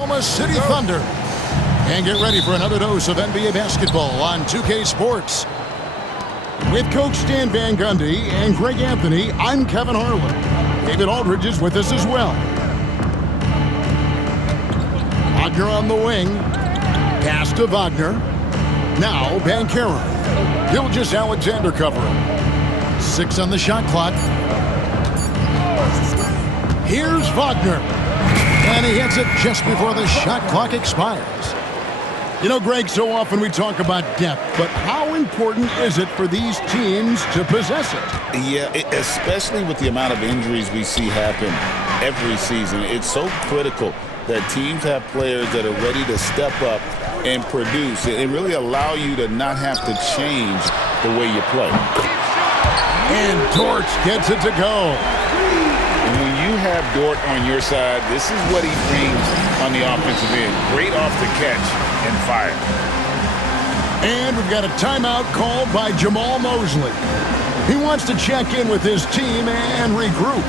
Oklahoma City Thunder. And get ready for another dose of NBA basketball on 2K Sports. With Coach Stan Van Gundy and Greg Anthony, I'm Kevin Harlan. David Aldridge is with us as well. Wagner on the wing. Pass to Wagner. Now Banchero. Gilgeous-Alexander covering. 6 on the shot clock. Here's Wagner. And he hits it just before the shot clock expires. You know, Greg, so often we talk about depth, but how important is it for these teams to possess it? Yeah, especially with the amount of injuries we see happen every season. It's so critical that teams have players that are ready to step up and produce and really allow you to not have to change the way you play. And Dort gets it to go. And when you have Dort on your side, this is what he brings on the offensive end. Great off the catch and fire. And we've got a timeout called by Jamal Mosley. He wants to check in with his team and regroup.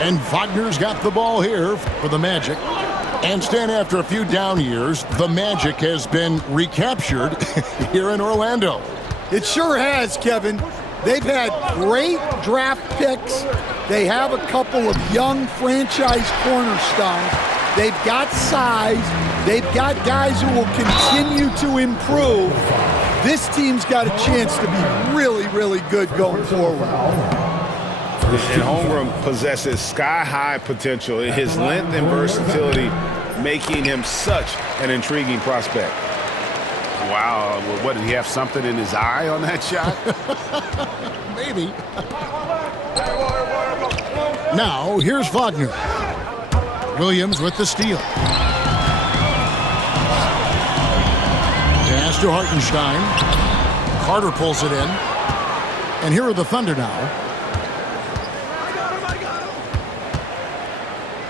And Wagner's got the ball here for the Magic. And Stan, after a few down years, the Magic has been recaptured here in Orlando. It sure has, Kevin. They've had great draft picks. They have a couple of young franchise cornerstones. They've got size. They've got guys who will continue to improve. This team's got a chance to be really, really good going forward. And Holmgren possesses sky-high potential in his length and versatility, making him such an intriguing prospect. Wow, what, did he have something in his eye on that shot? Maybe. Now, here's Wagner. Williams with the steal. Pass to Hartenstein. Carter pulls it in. And here are the Thunder now.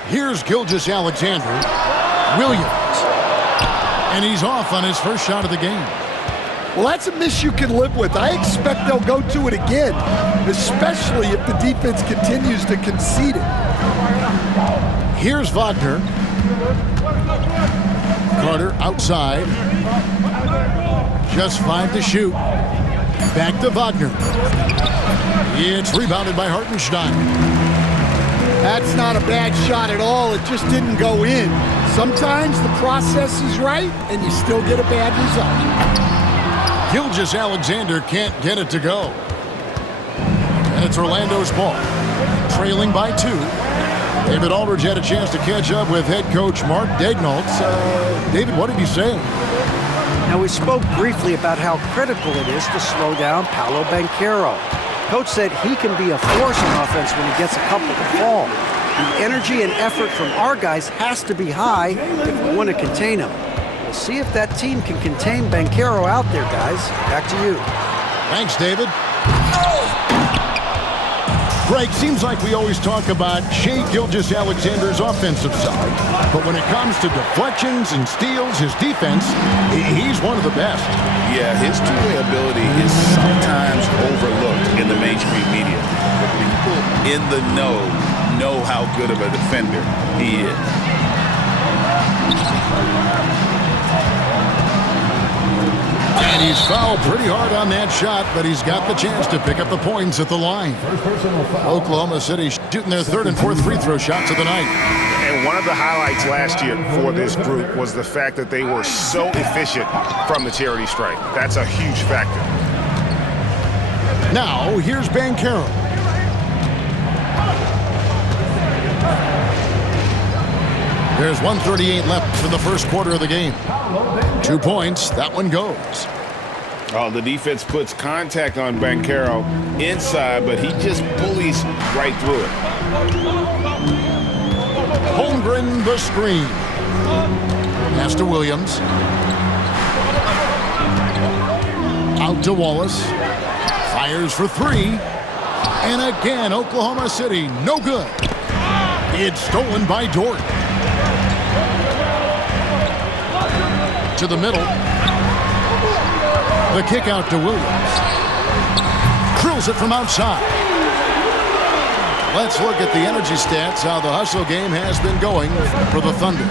Here's Gilgeous-Alexander. Williams. And he's off on his first shot of the game. Well, that's a miss you can live with. I expect they'll go to it again, especially if the defense continues to concede it. Here's Wagner. Carter outside. Just 5 to shoot. Back to Wagner. It's rebounded by Hartenstein. That's not a bad shot at all. It just didn't go in. Sometimes the process is right, and you still get a bad result. Gilgeous-Alexander can't get it to go. And it's Orlando's ball. Trailing by 2. David Aldridge had a chance to catch up with head coach Mark Daigneault. David, what did he say? Now, we spoke briefly about how critical it is to slow down Paolo Banchero. Coach said he can be a force on offense when he gets a couple to fall. The energy and effort from our guys has to be high if we want to contain him. We'll see if that team can contain Banchero out there, guys. Back to you. Thanks, David. Greg, seems like we always talk about Shai Gilgeous-Alexander's offensive side, but when it comes to deflections and steals, his defense, he's one of the best. Yeah, his two-way ability is sometimes overlooked in the mainstream media. But people in the know how good of a defender he is. And he's fouled pretty hard on that shot, but he's got the chance to pick up the points at the line. Oklahoma City shooting their 3rd and 4th free throw shots of the night. And one of the highlights last year for this group was the fact that they were so efficient from the charity stripe. That's a huge factor. Now, here's Banchero. There's 1:38 left for the first quarter of the game. 2 points. That one goes. Oh, the defense puts contact on Banchero inside, but he just bullies right through it. Holmgren the screen. Pass to Williams. Out to Wallace. Fires for three. And again, Oklahoma City, no good. It's stolen by Dort. To the middle. The kick out to Williams. Drills it from outside. Let's look at the energy stats, how the hustle game has been going for the Thunder.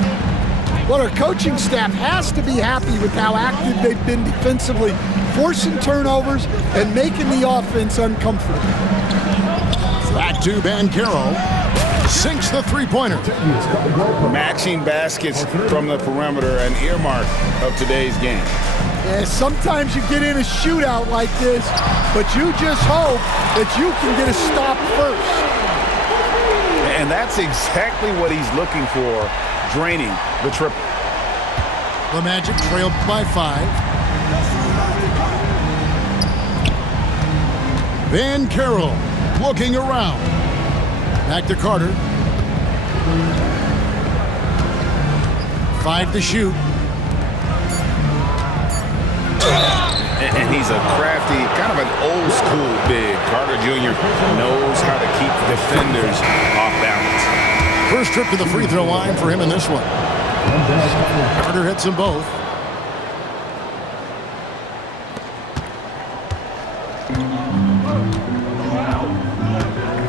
Well, our coaching staff has to be happy with how active they've been defensively, forcing turnovers and making the offense uncomfortable. Back to Banchero. Sinks the three-pointer. Matching baskets from the perimeter, an earmark of today's game. Yeah, sometimes you get in a shootout like this, but you just hope that you can get a stop first. And that's exactly what he's looking for, draining the triple. The Magic trailed by 5. Banchero looking around. Back to Carter. 5 to shoot. And he's a crafty, kind of an old school big. Carter Jr. knows how to keep defenders off balance. First trip to the free throw line for him in this one. Carter hits them both.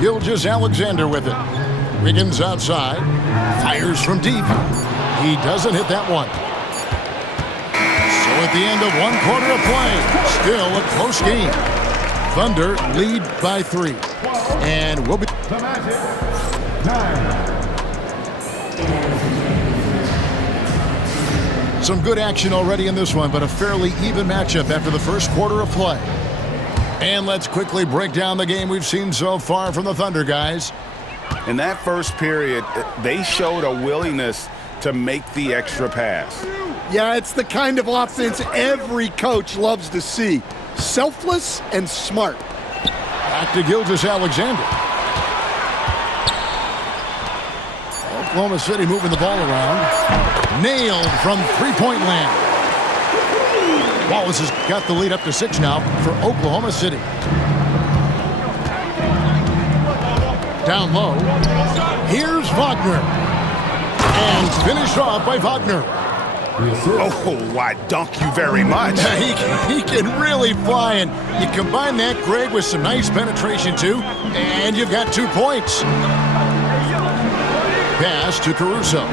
Gilgeous-Alexander with it. Wiggins outside. Fires from deep. He doesn't hit that one. So at the end of one quarter of play, still a close game. Thunder lead by 3. And we'll be... The Magic, 9. Some good action already in this one, but a fairly even matchup after the first quarter of play. And let's quickly break down the game we've seen so far from the Thunder, guys. In that first period, they showed a willingness to make the extra pass. Yeah, it's the kind of offense every coach loves to see. Selfless and smart. Back to Gilgeous-Alexander. Oklahoma City moving the ball around. Nailed from three-point land. Wallace has got the lead up to 6 now for Oklahoma City. Down low. Here's Wagner. And finished off by Wagner. Oh, why, dunk you very much. He can really fly, and you combine that, Greg, with some nice penetration, too, and you've got 2 points. Pass to Caruso.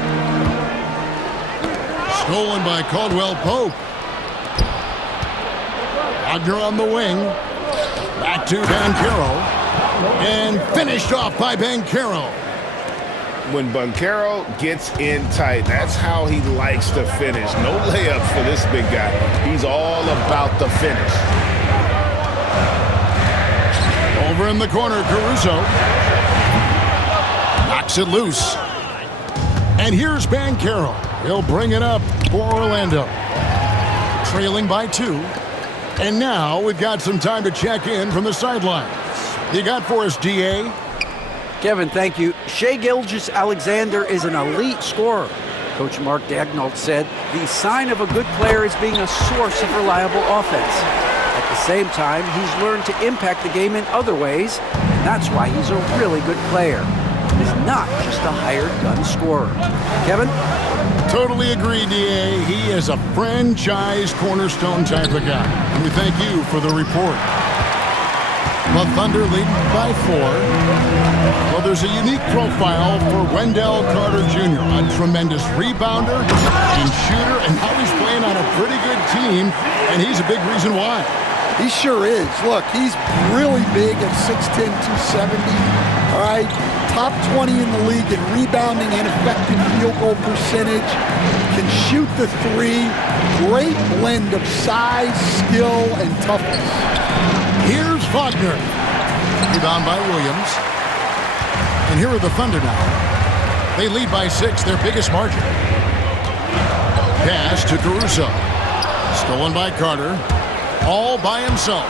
Stolen by Caldwell Pope. Wagner on the wing. Back to Banchero. And finished off by Banchero. When Banchero gets in tight, that's how he likes to finish. No layups for this big guy. He's all about the finish. Over in the corner, Caruso. Knocks it loose. And here's Banchero. He'll bring it up for Orlando. Trailing by 2. And now we've got some time to check in from the sidelines. You got for us, D.A.? Kevin, thank you. Shai Gilgeous-Alexander is an elite scorer. Coach Mark Daigneault said the sign of a good player is being a source of reliable offense. At the same time, he's learned to impact the game in other ways, and that's why he's a really good player. He's not just a hired gun scorer. Kevin? Totally agree, D.A. He is a franchise cornerstone type of guy. And we thank you for the report. The Thunder leading by 4. Well, there's a unique profile for Wendell Carter Jr., a tremendous rebounder and shooter, and now he's playing on a pretty good team, and he's a big reason why. He sure is. Look, he's really big at 6'10", 270. All right, top 20 in the league in rebounding and effective field goal percentage. Can shoot the 3. Great blend of size, skill, and toughness. Here's Wagner. Rebound by Williams. And here are the Thunder now. They lead by 6, their biggest margin. Pass to Caruso. Stolen by Carter. all by himself.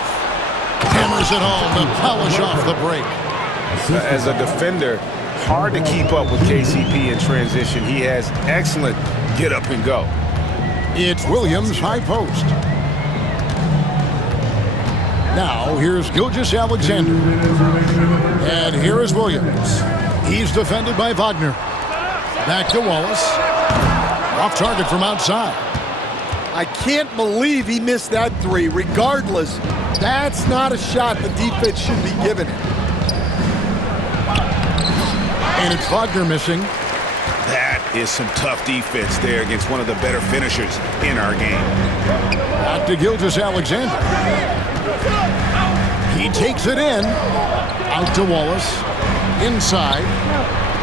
Hammers it home to polish off the break. As a defender, hard to keep up with KCP in transition. He has excellent get up and go. It's Williams high post. Now here's Gilgeous-Alexander. And here is Williams. He's defended by Wagner. Back to Wallace. Off target from outside. I can't believe he missed that three. Regardless, that's not a shot the defense should be giving him. And it's Wagner missing. That is some tough defense there against one of the better finishers in our game. Back to Gilgeous-Alexander. He takes it in. Out to Wallace. Inside.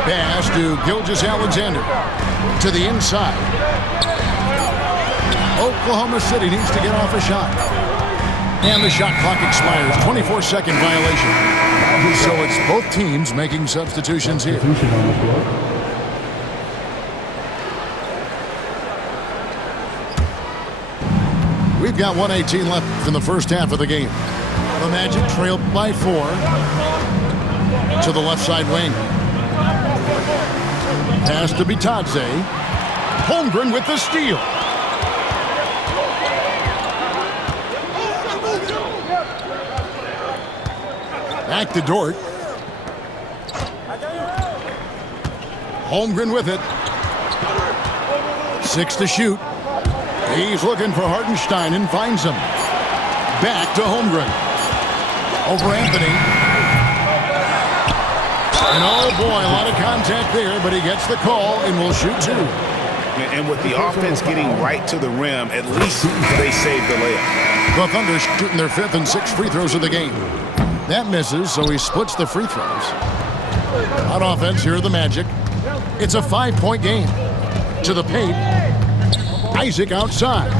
Pass to Gilgeous-Alexander. To the inside. Oklahoma City needs to get off a shot. And the shot clock expires. 24-second violation. So it's both teams making substitutions here. We've got 1:18 left in the first half of the game. The Magic trailed by 4 to the left side wing. Pass to Bitadze. Holmgren with the steal. Back to Dort. Holmgren with it. 6 to shoot. He's looking for Hartenstein and finds him. Back to Holmgren. Over Anthony. And oh boy, a lot of contact there, but he gets the call and will shoot 2. And with the offense getting right to the rim, at least they saved the layup. The Thunder shooting their 5th and 6th free throws of the game. That misses, so he splits the free throws. On offense, here are the Magic. It's a 5-point game. To the paint. Isaac outside.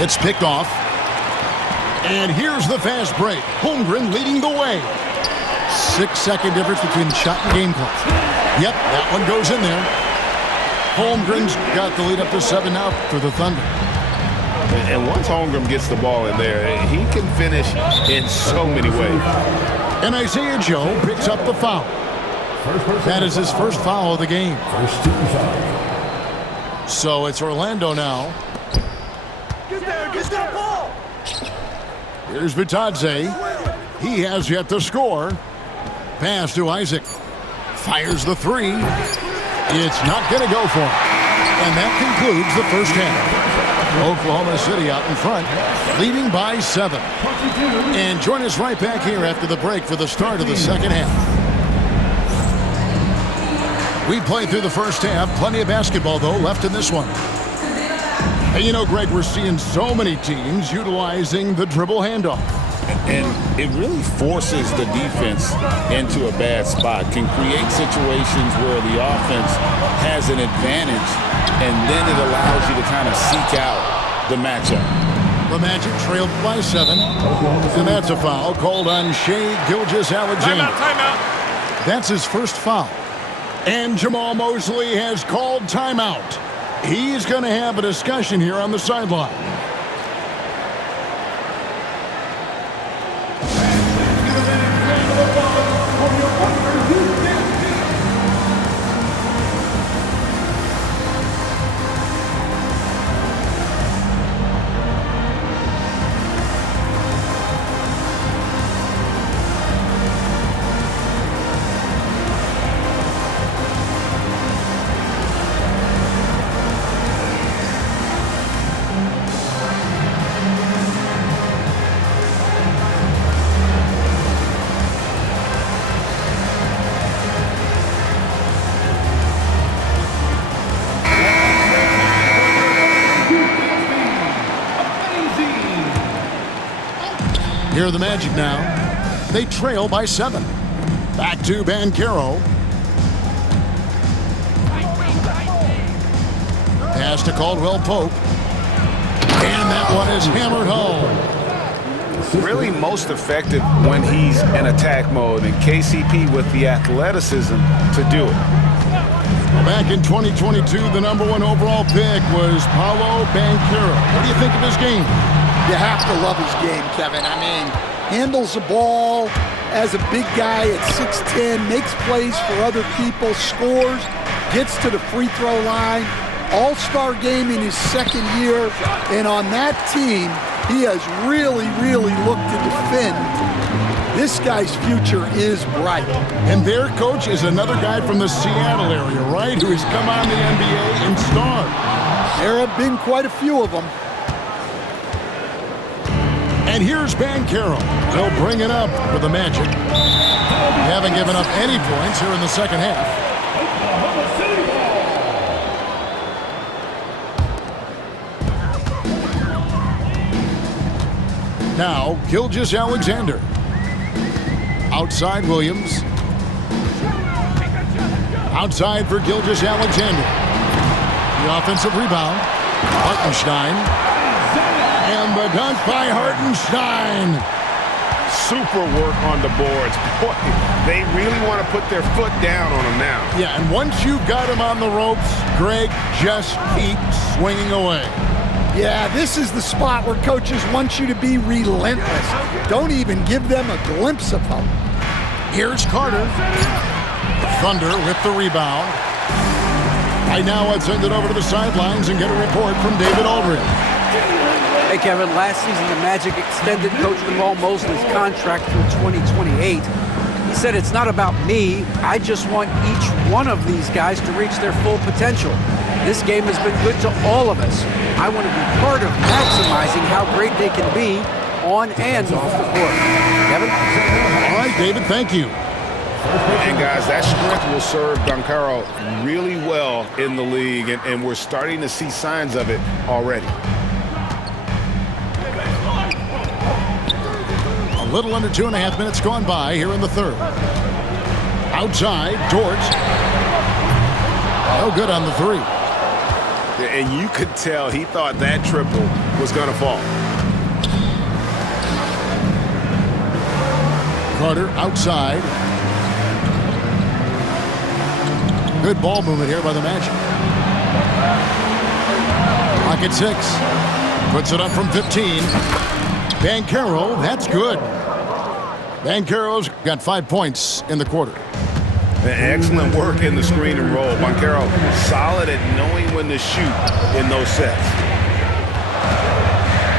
It's picked off. And here's the fast break. Holmgren leading the way. 6-second difference between shot and game clock. Yep, that one goes in there. Holmgren's got the lead up to 7 now for the Thunder. And once Holmgren gets the ball in there, he can finish in so many ways. And Isaiah Joe picks up the foul. That is his first foul of the game. So it's Orlando now. Get that ball! Here's Bitadze. He has yet to score. Pass to Isaac. Fires the 3. It's not going to go for him. And that concludes the first half. Oklahoma City out in front, leading by 7. And join us right back here after the break for the start of the second half. We played through the first half. Plenty of basketball, though, left in this one. And you know, Greg, we're seeing so many teams utilizing the dribble handoff. And it really forces the defense into a bad spot, can create situations where the offense has an advantage, and then it allows you to kind of seek out the matchup. The Magic trailed by 7, and that's a foul called on Shai Gilgeous-Alexander. Timeout. That's his first foul. And Jamal Mosley has called timeout. He's going to have a discussion here on the sideline. Here are the Magic now. They trail by 7. Back to Banchero. Pass to Caldwell Pope. And that one is hammered home. Really most effective when he's in attack mode, and KCP with the athleticism to do it. Back in 2022, the #1 overall pick was Paolo Banchero. What do you think of his game? You have to love his game, Kevin. I mean, handles the ball as a big guy at 6'10", makes plays for other people, scores, gets to the free throw line. All-star game in his second year, and on that team, he has really, really looked to defend. This guy's future is bright. And their coach is another guy from the Seattle area, right, who has come on the NBA and starred. There have been quite a few of them. And here's Banchero. They'll bring it up for the Magic. They haven't given up any points here in the second half. Now, Gilgeous-Alexander. Outside Williams. Outside for Gilgeous-Alexander. The offensive rebound. Hartenstein. And the dunk by Hartenstein. Super work on the boards. Boy, they really want to put their foot down on him now. Yeah, and once you've got him on the ropes, Greg, just keep swinging away. Yeah, this is the spot where coaches want you to be relentless. Don't even give them a glimpse of hope. Here's Carter. Thunder with the rebound. Right now, let's send it over to the sidelines and get a report from David Aldridge. Hey, Kevin, last season the Magic extended Coach Jamal Mosley's contract through 2028. He said, "It's not about me. I just want each one of these guys to reach their full potential. This game has been good to all of us. I want to be part of maximizing how great they can be on and off the court." Kevin? All right, David, thank you. And guys, that strength will serve Banchero really well in the league, and we're starting to see signs of it already. A little under 2.5 minutes gone by here in the third. Outside, Dort. No good on the three. And you could tell he thought that triple was going to fall. Carter outside. Good ball movement here by the Magic. Clock at 6. Puts it up from 15. Banchero, that's good. Banchero's got 5 points in the quarter. Excellent work in the screen and roll. Banchero solid at knowing when to shoot in those sets.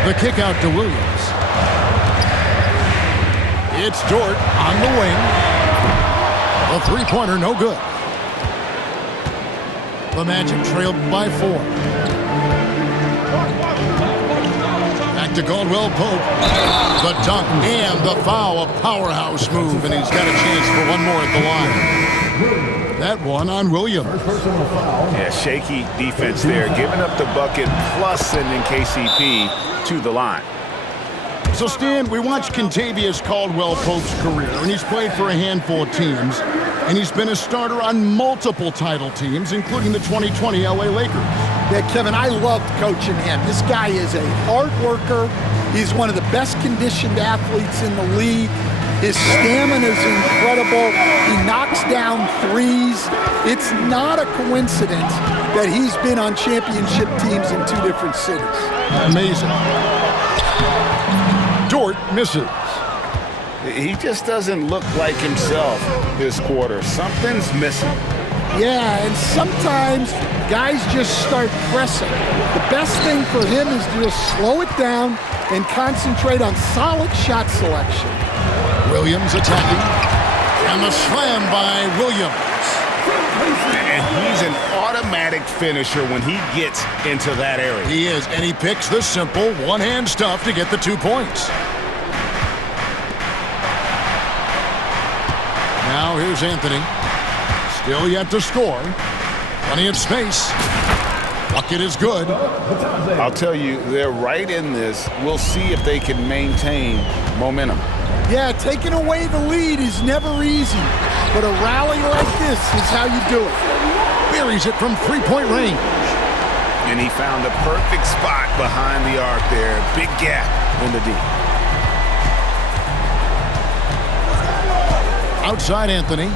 The kick out to Williams. It's Dort on the wing. The three-pointer, no good. The Magic trailed by 4. Back to Caldwell Pope. The dunk and the foul, a powerhouse move, and he's got a chance for one more at the line. That one on Williams. Yeah, shaky defense there, giving up the bucket plus sending KCP to the line. So, Stan, we watched Kentavious Caldwell Pope's career, and he's played for a handful of teams, and he's been a starter on multiple title teams, including the 2020 LA Lakers. Yeah, Kevin, I loved coaching him. This guy is a hard worker. He's one of the best conditioned athletes in the league. His stamina is incredible. He knocks down threes. It's not a coincidence that he's been on championship teams in 2 different cities. Amazing. Dort misses. He just doesn't look like himself this quarter. Something's missing. Yeah, and sometimes guys just start pressing. The best thing for him is to just slow it down and concentrate on solid shot selection. Williams attacking. And the slam by Williams. And he's an automatic finisher when he gets into that area. He is, and he picks the simple one-hand stuff to get the 2 points. Now here's Anthony. Still yet to score. Plenty of space. Bucket is good. I'll tell you, they're right in this. We'll see if they can maintain momentum. Yeah, taking away the lead is never easy, but a rally like this is how you do it. Buries it from 3-point range. And he found the perfect spot behind the arc there. Big gap in the D. Outside Anthony.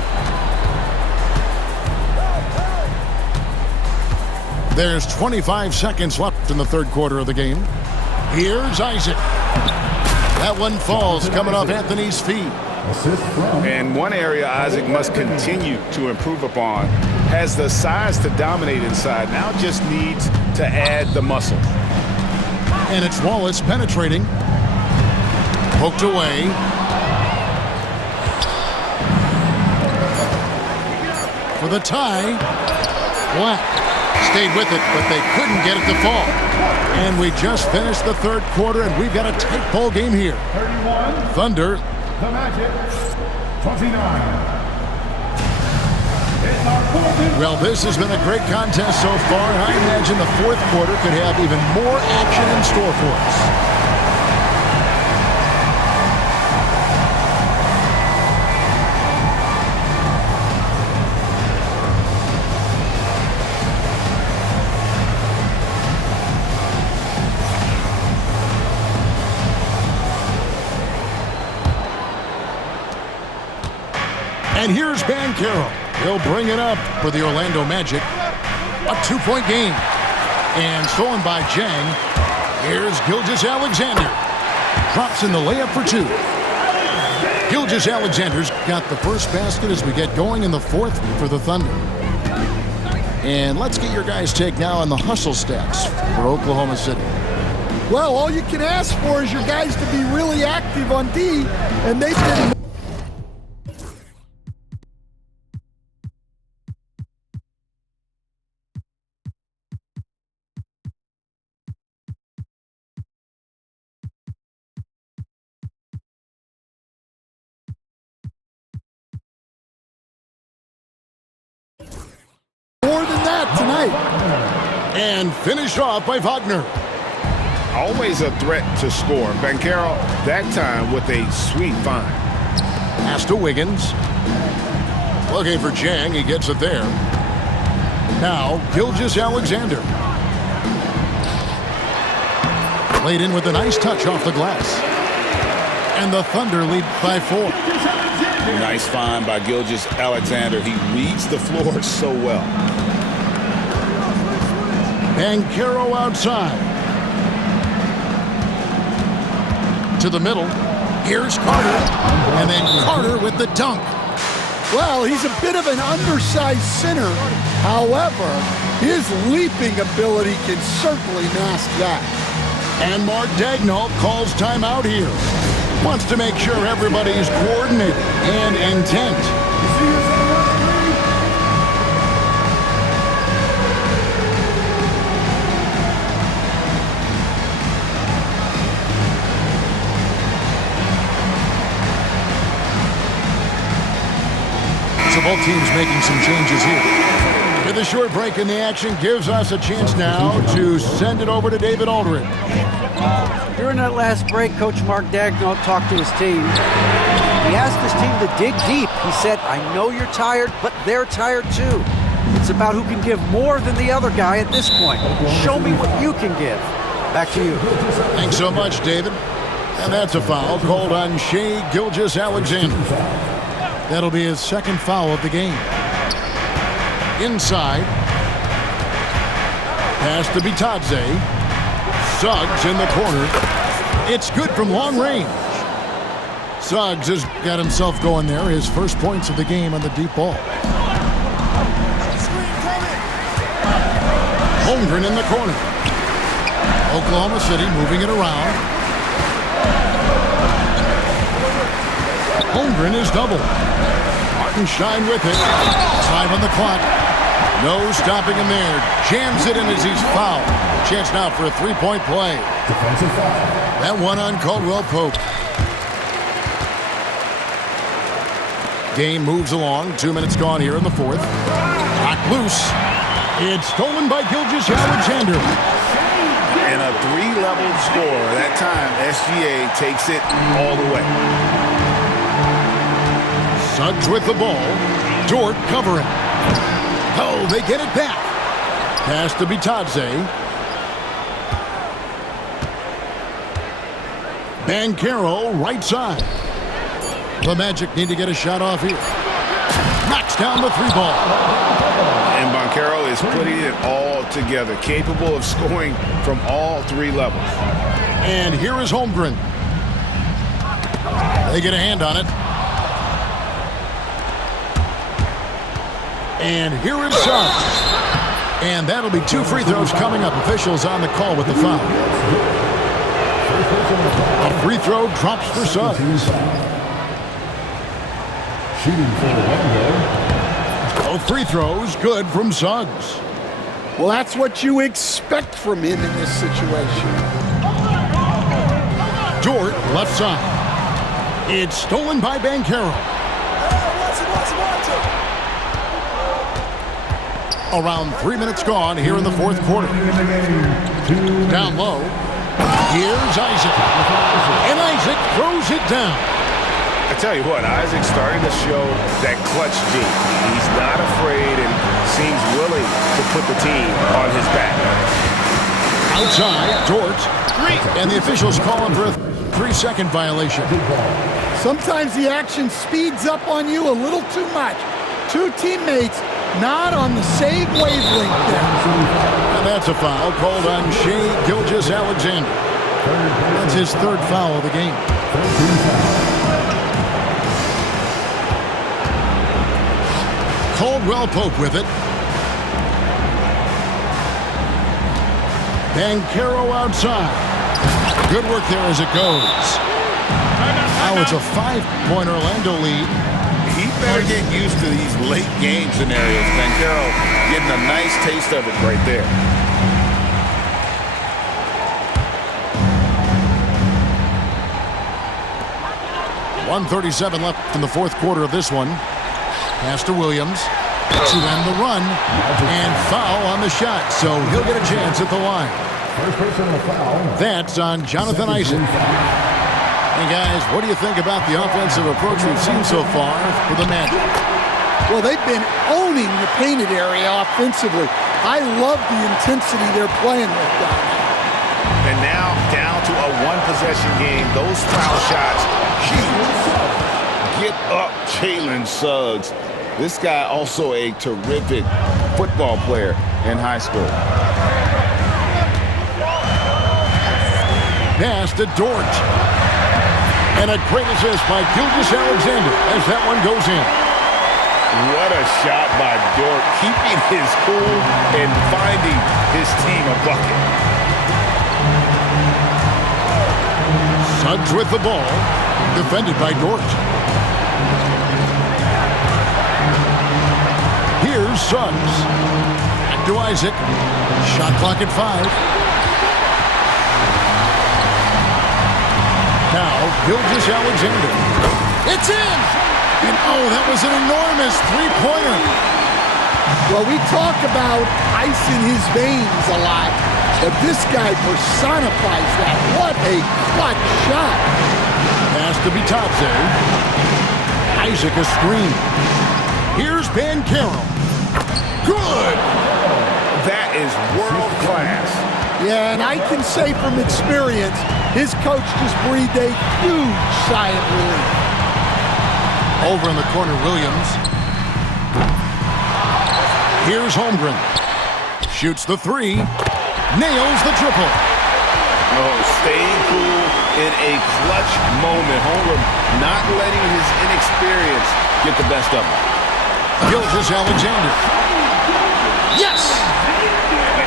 There's 25 seconds left in the third quarter of the game. Here's Isaac. That one falls coming off Anthony's feet. And one area Isaac must continue to improve upon, has the size to dominate inside, now just needs to add the muscle. And it's Wallace penetrating. Poked away. For the tie. Black stayed with it, but they couldn't get it to fall. And we just finished the third quarter, and we've got a tight ball game here. 31. Thunder. The Magic. 29. Well, this has been a great contest so far, and I imagine the fourth quarter could have even more action in store for us. And here's Banchero. He'll bring it up for the Orlando Magic. A two-point game. And stolen by Jang. Here's Gilgeous-Alexander. Drops in the layup for two. Gilgeous-Alexander's got the first basket as we get going in the fourth for the Thunder. And let's get your guys' take now on the hustle stats for Oklahoma City. Well, all you can ask for is your guys to be really active on D, and they've been more than that tonight. And finished off by Wagner. Always a threat to score. Banchero, that time with a sweet find. Pass to Wiggins. Looking for Jang. He gets it there. Now, Gilgeous-Alexander. Played in with a nice touch off the glass. And the Thunder lead by 4. Nice find by Gilgeous-Alexander. He reads the floor so well. Banchero outside. To the middle. Here's Carter. And then Carter with the dunk. Well, he's a bit of an undersized center. However, his leaping ability can certainly mask that. And Mark Daigneault calls timeout here. Wants to make sure everybody's coordinated and intent. So both teams making some changes here. With a short break in the action gives us a chance now to send it over to David Aldridge. During that last break, Coach Mark Daigneault talked to his team. He asked his team to dig deep. He said, I know you're tired, but they're tired too. It's about who can give more than the other guy at this point. Show me what you can give. Back to you. Thanks so much, David. And that's a foul called on Shai Gilgeous-Alexander. That'll be his second foul of the game. Inside. Pass to Bitadze. Suggs in the corner. It's good from long range. Suggs has got himself going there. His first points of the game on the deep ball. Holmgren in the corner. Oklahoma City moving it around. Holmgren is double. Hartenstein with it. 5 on the clock. No stopping him there. Jams it in as he's fouled. Chance now for a three-point play. Defensive foul. That one on Caldwell Pope. Game moves along. 2 minutes gone here in the fourth. Knocked loose. It's stolen by Gilgeous-Alexander. And a three-level score. That time, SGA takes it all the way. Suggs with the ball. Dort covering. Oh, they get it back. Pass to Bitadze. Banchero, right side. The Magic need to get a shot off here. Knocks down the three ball. And Banchero is putting it all together, capable of scoring from all three levels. And here is Holmgren. They get a hand on it. And here is Suggs. And that'll be 2 free throws coming up. Officials on the call with the foul. A free throw drops for Suggs. Shooting for the Both free throws good from Suggs. Well, that's what you expect from him in this situation. Dort, left side. It's stolen by Banchero. Around 3 minutes gone here in the fourth quarter. Down low. Here's Isaac. And Isaac throws it down. I tell you what, Isaac's starting to show that clutch gene. He's not afraid and seems willing to put the team on his back. Outside, Dort. And the officials call him for a 3-second violation. Sometimes the action speeds up on you a little too much. 2 teammates not on the same wavelength there. And that's a foul called on Shai Gilgeous-Alexander. That's his 3rd foul of the game. Caldwell Pope with it. Banchero outside. Good work there as it goes. Now it's a 5-point Orlando lead. He better get used to these late game scenarios. Banchero getting a nice taste of it right there. .137 left in the fourth quarter of this one. Pass to Williams to end the run, and foul on the shot, so he'll get a chance at the line. First personal foul. That's on Jonathan Isaac. Hey guys, what do you think about the offensive approach we've seen so far for the Magic? Well, they've been owning the painted area offensively. I love the intensity they're playing with down there. And now down to a 1-possession game. Those foul shots, huge. Get up, Jalen Suggs. This guy also a terrific football player in high school. Pass to Dort. And a great assist by Gilgeous-Alexander as that one goes in. What a shot by Dort, keeping his cool and finding his team a bucket. Suggs with the ball, defended by Dort. Here's Suggs. Back to Isaac. Shot clock at 5. Now, Gilgeous-Alexander. It's in! And oh, that was an enormous 3-pointer. Well, we talk about ice in his veins a lot, but this guy personifies that. What a clutch shot. Pass to Bitadze. Isaac a screen. Here's Banchero. Good! That is world class. Yeah, and I can say from experience, his coach just breathed a huge sigh of relief. Over in the corner, Williams. Here's Holmgren. Shoots the 3. Nails the triple. Oh, staying cool in a clutch moment. Holmgren not letting his inexperience get the best of him. Gilgeous-Alexander. Yes!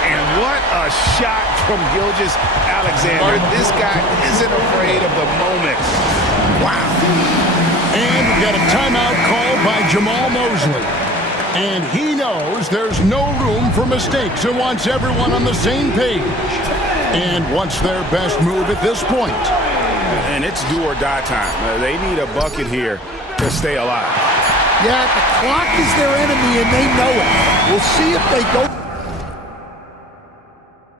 And what a shot from Gilgeous-Alexander. This guy isn't afraid of the moment. Wow. And we got a timeout called by Jamal Mosley. And he knows there's no room for mistakes and wants everyone on the same page. And wants their best move at this point. And it's do or die time. They need a bucket here to stay alive. Yeah, the clock is their enemy and they know it. We'll see if they go